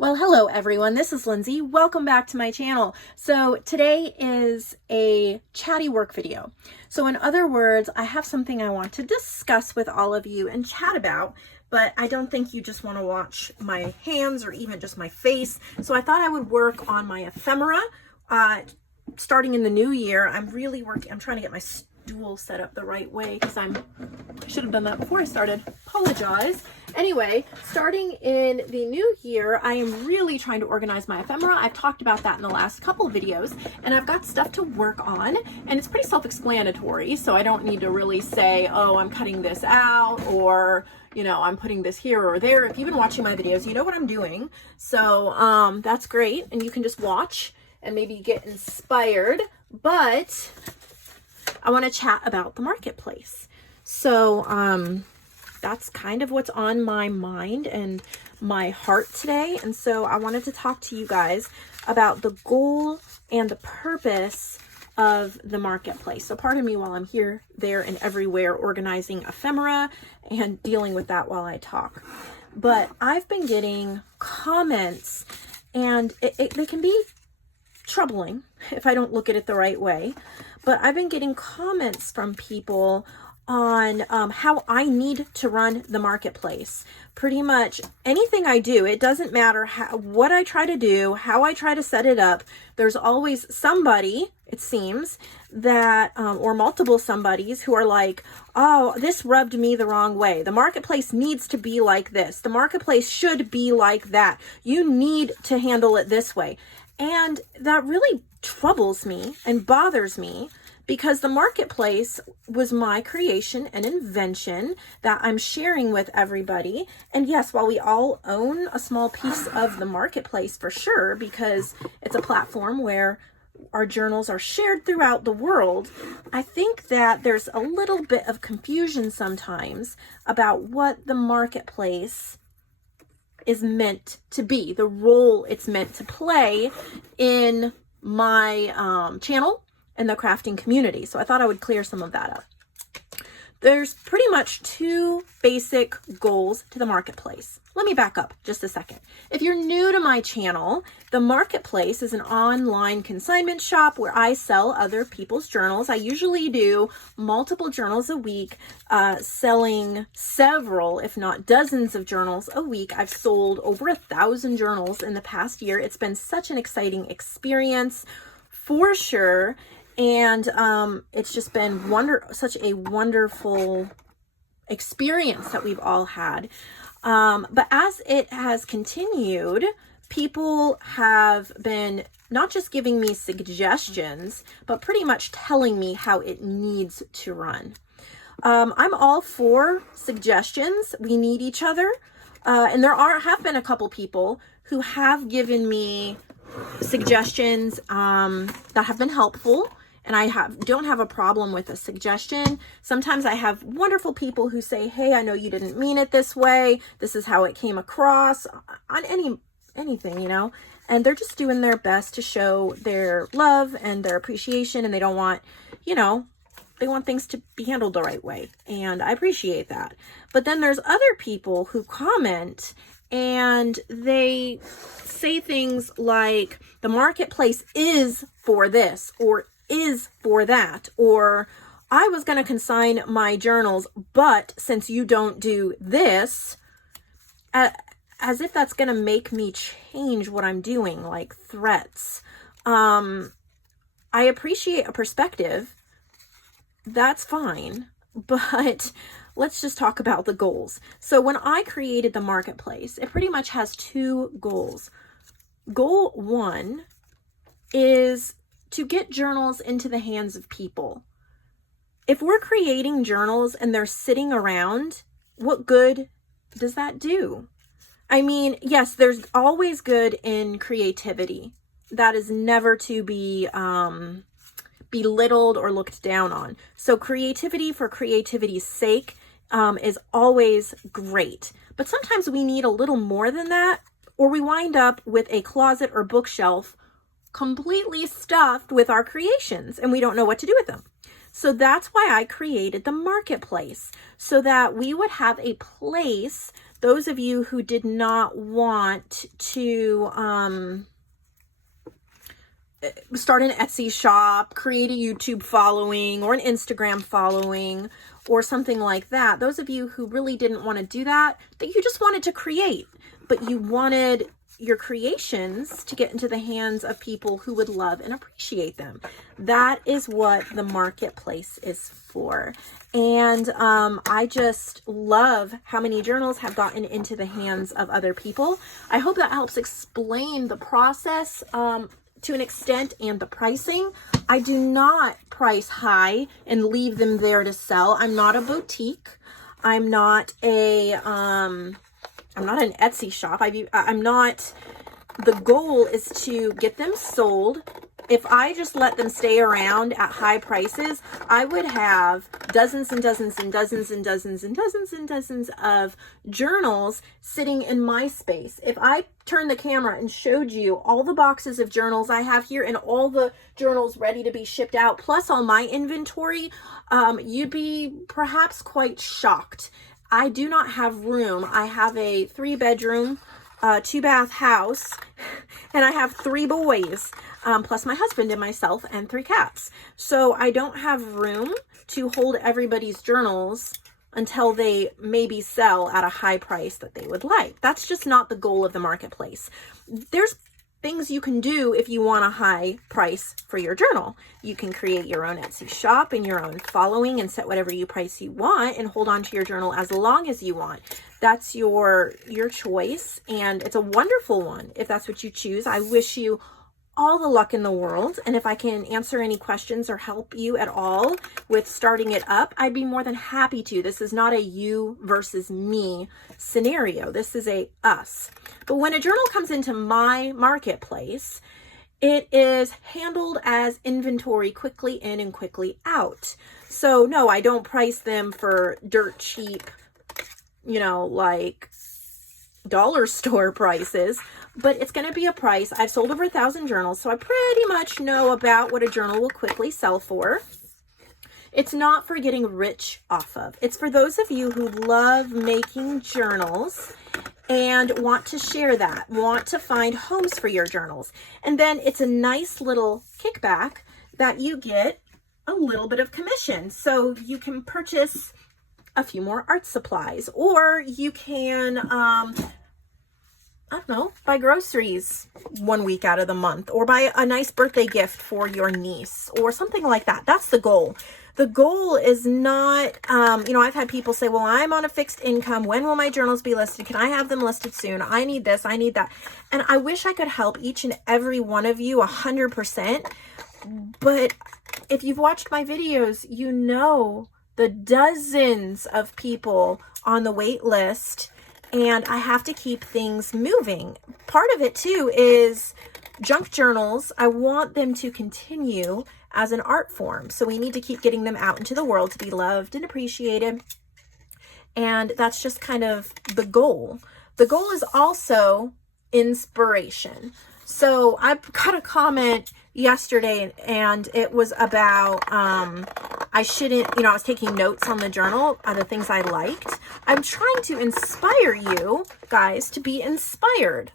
Well, hello everyone, this is Lindsay. Welcome back to my channel. So today is a chatty work video. So in other words, I have something I want to discuss with all of you and chat about, but I don't think you just want to watch my hands or even just my face. So I thought I would work on my ephemera starting in the new year. I'm trying to get my stool set up the right way because I should have done that before I started. Apologize. Anyway, starting in the new year, I am really trying to organize my ephemera. I've talked about that in the last couple of videos, and I've got stuff to work on, and it's pretty self-explanatory, so I don't need to really say, oh, I'm cutting this out, or, you know, I'm putting this here or there. If you've been watching my videos, you know what I'm doing. So that's great, and you can just watch and maybe get inspired, but I want to chat about the marketplace. So that's kind of what's on my mind and my heart today. And so I wanted to talk to you guys about the goal and the purpose of the marketplace. So pardon me while I'm here, there, and everywhere organizing ephemera and dealing with that while I talk. But I've been getting comments, and they can be troubling if I don't look at it the right way. But I've been getting comments from people on how I need to run the marketplace. Pretty much anything I do, it doesn't matter what I try to do, how I try to set it up, there's always somebody, it seems, that, or multiple somebodies who are like, oh, this rubbed me the wrong way. The marketplace needs to be like this. The marketplace should be like that. You need to handle it this way. And that really troubles me and bothers me, because the marketplace was my creation and invention that I'm sharing with everybody. And yes, while we all own a small piece of the marketplace for sure, because it's a platform where our journals are shared throughout the world, I think that there's a little bit of confusion sometimes about what the marketplace is meant to be, the role it's meant to play in my channel and the crafting community. So I thought I would clear some of that up. There's pretty much two basic goals to the marketplace. Let me back up just a second. If you're new to my channel, the marketplace is an online consignment shop where I sell other people's journals. I usually do multiple journals a week, selling several, if not dozens of journals a week. I've sold over 1,000 journals in the past year. It's been such an exciting experience for sure. And it's just been such a wonderful experience that we've all had. But as it has continued, people have been not just giving me suggestions, but pretty much telling me how it needs to run. I'm all for suggestions. We need each other. And there have been a couple people who have given me suggestions that have been helpful. And I don't have a problem with a suggestion. Sometimes I have wonderful people who say, hey, I know you didn't mean it this way. This is how it came across on anything, you know, and they're just doing their best to show their love and their appreciation. And they don't want, you know, they want things to be handled the right way. And I appreciate that. But then there's other people who comment and they say things like the marketplace is for this, or is for that, or I was going to consign my journals, but since you don't do this, as if that's going to make me change what I'm doing, like threats. I appreciate a perspective. That's fine. But let's just talk about the goals. So when I created the marketplace, it pretty much has two goals. Goal one is to get journals into the hands of people. If we're creating journals and they're sitting around, what good does that do? I mean, yes, there's always good in creativity. That is never to be belittled or looked down on. So creativity for creativity's sake is always great. But sometimes we need a little more than that, or we wind up with a closet or bookshelf completely stuffed with our creations and we don't know what to do with them. So that's why I created the marketplace, so that we would have a place those of you who did not want to start an Etsy shop, create a YouTube following or an Instagram following or something like that, those of you who really didn't want to do that, that you just wanted to create, but you wanted your creations to get into the hands of people who would love and appreciate them. That is what the marketplace is for. And I just love how many journals have gotten into the hands of other people. I hope that helps explain the process to an extent and the pricing. I do not price high and leave them there to sell. I'm not a boutique. I'm not an Etsy shop. I'm not, the goal is to get them sold. If I just let them stay around at high prices, I would have dozens and dozens and dozens and dozens and dozens and dozens of journals sitting in my space. If I turned the camera and showed you all the boxes of journals I have here and all the journals ready to be shipped out, plus all my inventory, you'd be perhaps quite shocked. I do not have room. I have a 3-bedroom, 2-bath house, and I have 3 boys, plus my husband and myself and 3 cats. So I don't have room to hold everybody's journals until they maybe sell at a high price that they would like. That's just not the goal of the marketplace. There's things you can do if you want a high price for your journal. You can create your own Etsy shop and your own following and set whatever price you want and hold on to your journal as long as you want. That's your choice, and it's a wonderful one if that's what you choose. I wish you all the luck in the world, and if I can answer any questions or help you at all with starting it up, I'd be more than happy to. This is not a you versus me scenario. This is a us. But when a journal comes into my marketplace, it is handled as inventory, quickly in and quickly out. So no, I don't price them for dirt cheap, like dollar store prices, but it's going to be a price. I've sold over 1,000 journals, so I pretty much know about what a journal will quickly sell for. It's not for getting rich off of. It's for those of you who love making journals and want to share that, want to find homes for your journals. And then it's a nice little kickback that you get a little bit of commission. So you can purchase a few more art supplies, or you can, buy groceries 1 week out of the month, or buy a nice birthday gift for your niece or something like that. That's the goal. The goal is not, I've had people say, well, I'm on a fixed income. When will my journals be listed? Can I have them listed soon? I need this, I need that. And I wish I could help each and every one of you 100%. But if you've watched my videos, you know the dozens of people on the wait list, and I have to keep things moving. Part of it too is junk journals. I want them to continue as an art form. So we need to keep getting them out into the world to be loved and appreciated. And that's just kind of the goal. The goal is also inspiration. So I got a comment yesterday, and it was about, I was taking notes on the journal, the things I liked. I'm trying to inspire you guys to be inspired.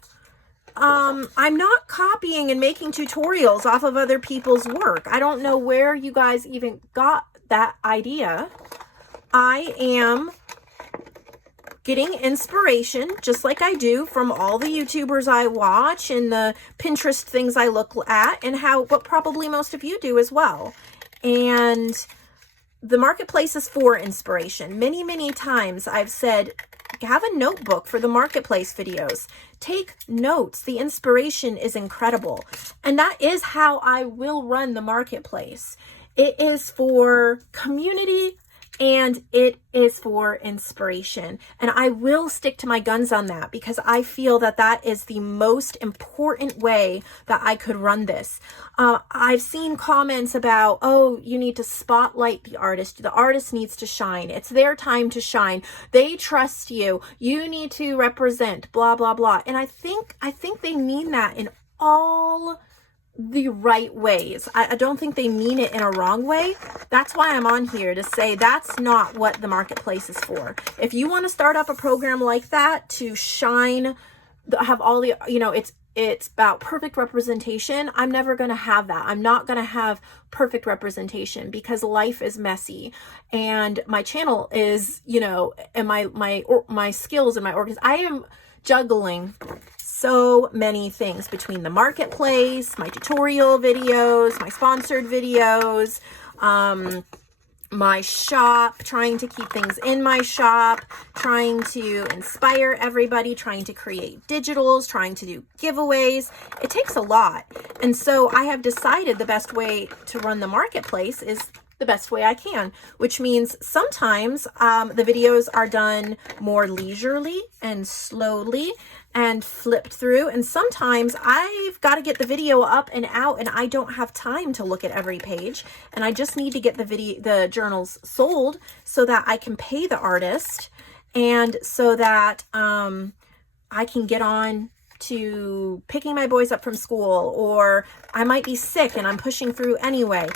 I'm not copying and making tutorials off of other people's work. I don't know where you guys even got that idea. I am getting inspiration, just like I do from all the YouTubers I watch and the Pinterest things I look at, and what probably most of you do as well. And the marketplace is for inspiration. Many, many times I've said, have a notebook for the marketplace videos. Take notes. The inspiration is incredible. And that is how I will run the marketplace. It is for community, and it is for inspiration. And I will stick to my guns on that, because I feel that that is the most important way that I could run this. I've seen comments about, oh, you need to spotlight the artist. The artist needs to shine. It's their time to shine. They trust you. You need to represent, blah, blah, blah. And I think they mean that in all the right ways. I don't think they mean it in a wrong way. That's why I'm on here, to say that's not what the marketplace is for. If you want to start up a program like that to shine, have all the, you know, it's about perfect representation. I'm never going to have that. I'm not going to have perfect representation because life is messy, and my channel is, you know, and my skills and my I am juggling so many things between the marketplace, my tutorial videos, my sponsored videos, my shop, trying to keep things in my shop, trying to inspire everybody, trying to create digitals, trying to do giveaways. It takes a lot. And so I have decided the best way to run the marketplace is the best way I can, which means sometimes the videos are done more leisurely and slowly and flipped through. And sometimes I've got to get the video up and out, and I don't have time to look at every page. And I just need to get the journals sold so that I can pay the artist, and so that I can get on to picking my boys up from school, or I might be sick and I'm pushing through anyway.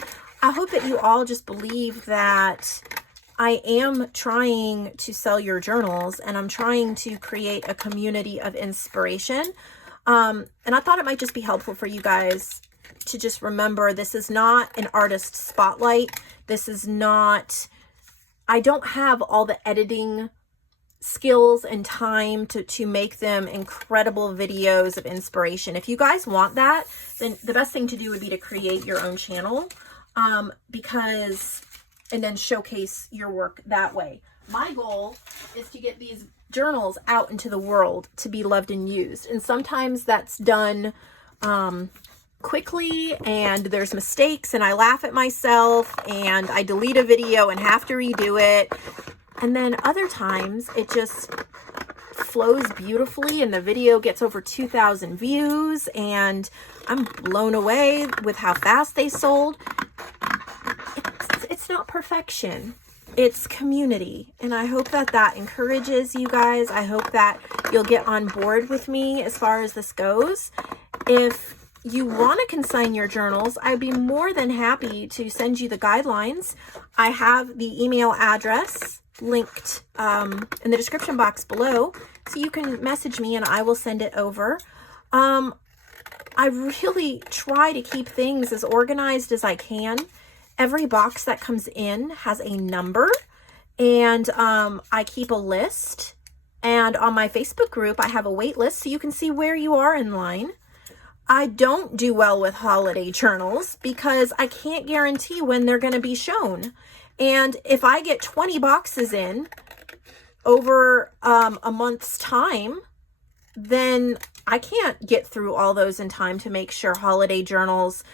I hope that you all just believe that I am trying to sell your journals, and I'm trying to create a community of inspiration. And I thought it might just be helpful for you guys to just remember, this is not an artist spotlight. This is not, I don't have all the editing skills and time to make them incredible videos of inspiration. If you guys want that, then the best thing to do would be to create your own channel, and then showcase your work that way. My goal is to get these journals out into the world to be loved and used. And sometimes that's done quickly, and there's mistakes, and I laugh at myself, and I delete a video and have to redo it. And then other times it just flows beautifully, and the video gets over 2,000 views, and I'm blown away with how fast they sold. It's not perfection, it's community. And I hope that that encourages you guys. I hope that you'll get on board with me as far as this goes. If you want to consign your journals, I'd be more than happy to send you the guidelines. I have the email address linked in the description box below, so you can message me and I will send it over. I really try to keep things as organized as I can. Every box that comes in has a number, and I keep a list. And on my Facebook group, I have a wait list so you can see where you are in line. I don't do well with holiday journals because I can't guarantee when they're going to be shown. And if I get 20 boxes in over a month's time, then I can't get through all those in time to make sure holiday journals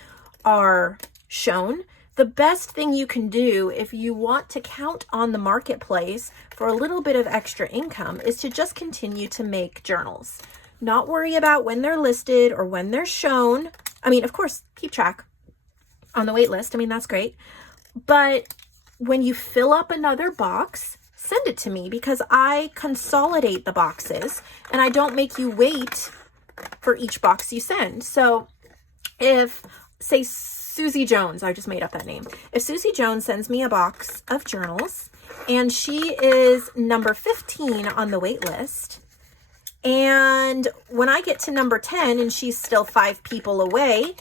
are shown. The best thing you can do if you want to count on the marketplace for a little bit of extra income is to just continue to make journals. Not worry about when they're listed or when they're shown. I mean, of course, keep track on the wait list. I mean, that's great. But when you fill up another box, send it to me, because I consolidate the boxes and I don't make you wait for each box you send. So if, say, Susie Jones, I just made up that name. If Susie Jones sends me a box of journals and she is number 15 on the wait list, and when I get to number 10 and she's still 5 people away,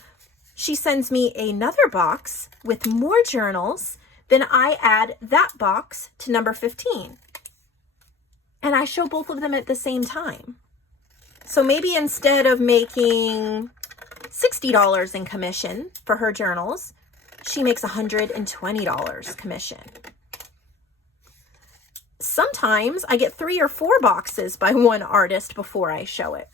she sends me another box with more journals, then I add that box to number 15. And I show both of them at the same time. So maybe instead of making $60 in commission for her journals, she makes $120 commission. Sometimes I get 3 or 4 boxes by one artist before I show it.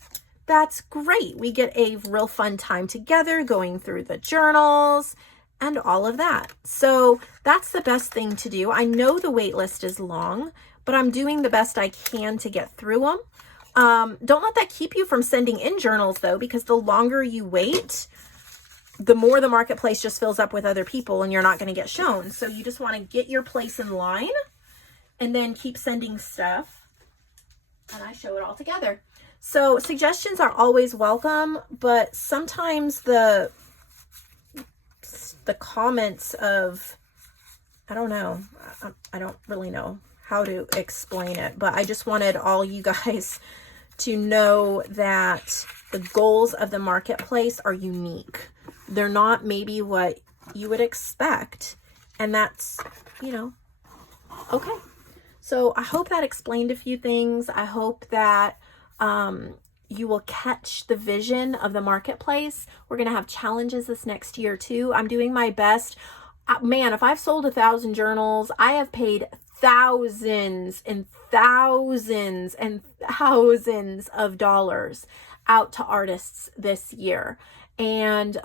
That's great. We get a real fun time together going through the journals and all of that. So that's the best thing to do. I know the wait list is long, but I'm doing the best I can to get through them. Don't let that keep you from sending in journals, though, because the longer you wait, the more the marketplace just fills up with other people and you're not going to get shown. So you just want to get your place in line and then keep sending stuff, and I show it all together. So suggestions are always welcome, but sometimes the the comments of, I don't know. I don't really know how to explain it, but I just wanted all you guys to know that the goals of the marketplace are unique. They're not maybe what you would expect. And that's, you know, okay. So I hope that explained a few things. I hope that you will catch the vision of the marketplace. We're going to have challenges this next year too. I'm doing my best. Man, if I've sold 1,000 journals, I have paid thousands and thousands and thousands of dollars out to artists this year. And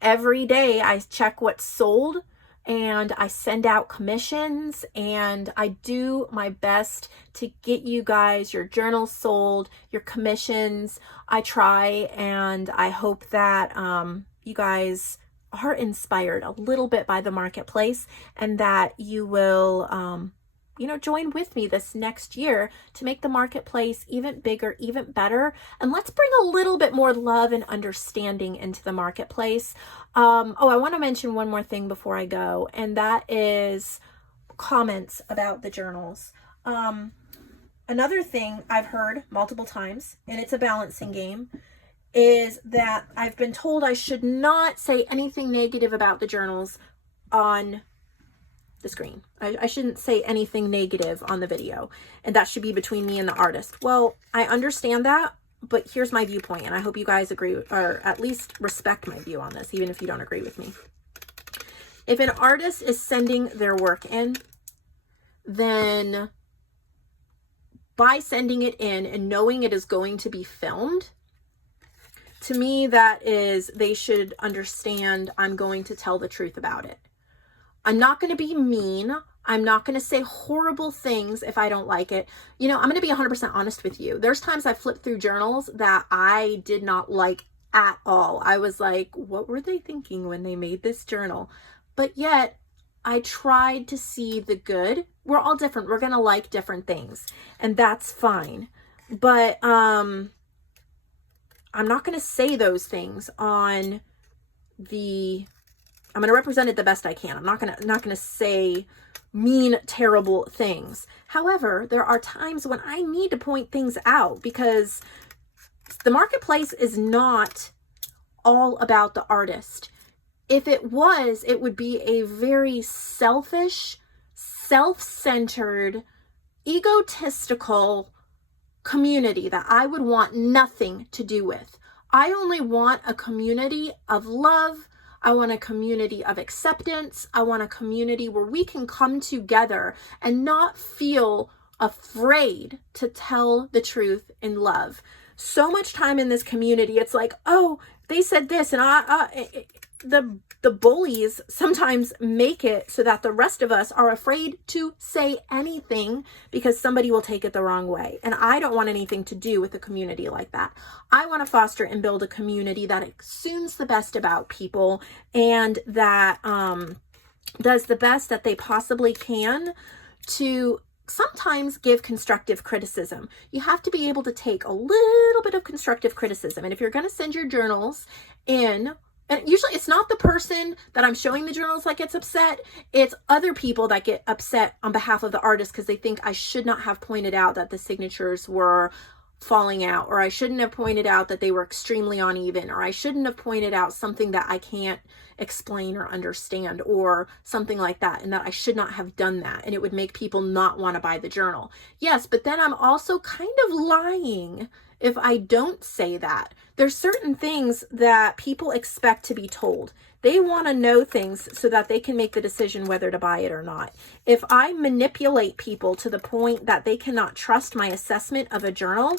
every day I check what's sold, and I send out commissions, and I do my best to get you guys your journals sold, your commissions. I try, and I hope that you guys are inspired a little bit by the marketplace, and that you will you know, join with me this next year to make the marketplace even bigger, even better. And let's bring a little bit more love and understanding into the marketplace. Oh, I want to mention one more thing before I go, and that is comments about the journals. Another thing I've heard multiple times, and it's a balancing game, is that I've been told I should not say anything negative about the journals on the screen. I shouldn't say anything negative on the video, and that should be between me and the artist. Well, I understand that, but here's my viewpoint, and I hope you guys agree, or at least respect my view on this, even if you don't agree with me. If an artist is sending their work in, then by sending it in and knowing it is going to be filmed, to me, that is, they should understand I'm going to tell the truth about it. I'm not going to be mean. I'm not going to say horrible things if I don't like it. You know, I'm going to be 100% honest with you. There's times I flipped through journals that I did not like at all. I was like, what were they thinking when they made this journal? But yet, I tried to see the good. We're all different. We're going to like different things, and that's fine. But I'm not going to say those things on the... I'm going to represent it the best I can. I'm not going to say mean, terrible things. However, there are times when I need to point things out, because the marketplace is not all about the artist. If it was, it would be a very selfish, self-centered, egotistical community that I would want nothing to do with. I only want a community of love. I want a community of acceptance. I want a community where we can come together and not feel afraid to tell the truth in love. So much time in this community, it's like, oh, they said this, and the bullies sometimes make it so that the rest of us are afraid to say anything because somebody will take it the wrong way. And I don't want anything to do with a community like that. I want to foster and build a community that assumes the best about people, and that does the best that they possibly can to sometimes give constructive criticism. You have to be able to take a little bit of constructive criticism. And if you're going to send your journals in, and usually it's not the person that I'm showing the journals that gets upset, it's other people that get upset on behalf of the artist because they think I should not have pointed out that the signatures were falling out, or I shouldn't have pointed out that they were extremely uneven, or I shouldn't have pointed out something that I can't explain or understand, or something like that, and that I should not have done that, and it would make people not want to buy the journal. Yes, but then I'm also kind of lying if I don't say that. There's certain things that people expect to be told. They want to know things so that they can make the decision whether to buy it or not. If I manipulate people to the point that they cannot trust my assessment of a journal,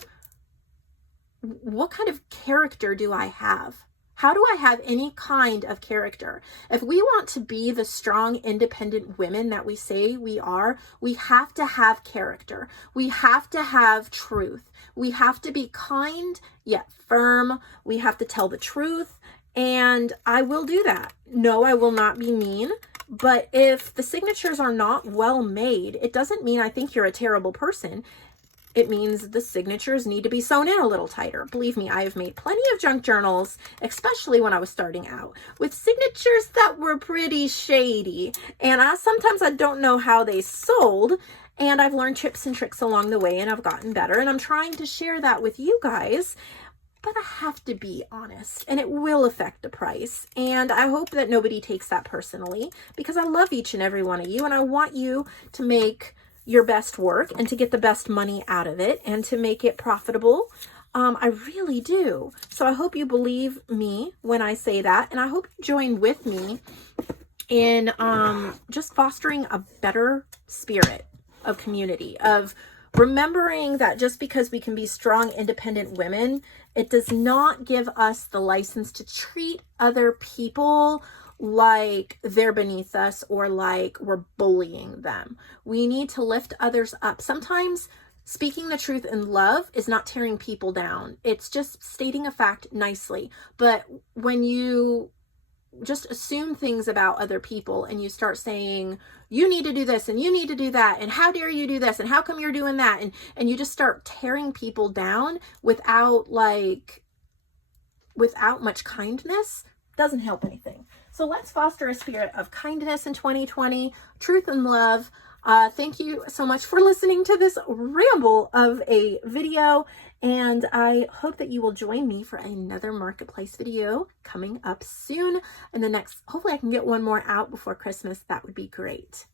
what kind of character do I have? How do I have any kind of character? If we want to be the strong, independent women that we say we are, we have to have character. We have to have truth. We have to be kind yet firm. We have to tell the truth. And I will do that. No, I will not be mean. But if the signatures are not well made, it doesn't mean I think you're a terrible person. it means the signatures need to be sewn in a little tighter. Believe me, I have made plenty of junk journals, especially when I was starting out, with signatures that were pretty shady. And sometimes I don't know how they sold. And I've learned tips and tricks along the way, and I've gotten better. And I'm trying to share that with you guys. But I have to be honest, and it will affect the price. And I hope that nobody takes that personally, because I love each and every one of you, and I want you to make your best work and to get the best money out of it and to make it profitable. I really do. So I hope you believe me when I say that, and I hope you join with me in just fostering a better spirit of community, of remembering that just because we can be strong, independent women, it does not give us the license to treat other people like they're beneath us or like we're bullying them. We need to lift others up. Sometimes speaking the truth in love is not tearing people down. It's just stating a fact nicely. But when you just assume things about other people and you start saying, you need to do this and you need to do that, and how dare you do this, and how come you're doing that, and you just start tearing people down without much kindness, doesn't help anything. So let's foster a spirit of kindness in 2020, truth and love. Thank you so much for listening to this ramble of a video, and I hope that you will join me for another marketplace video coming up soon. And hopefully I can get one more out before Christmas. That would be great.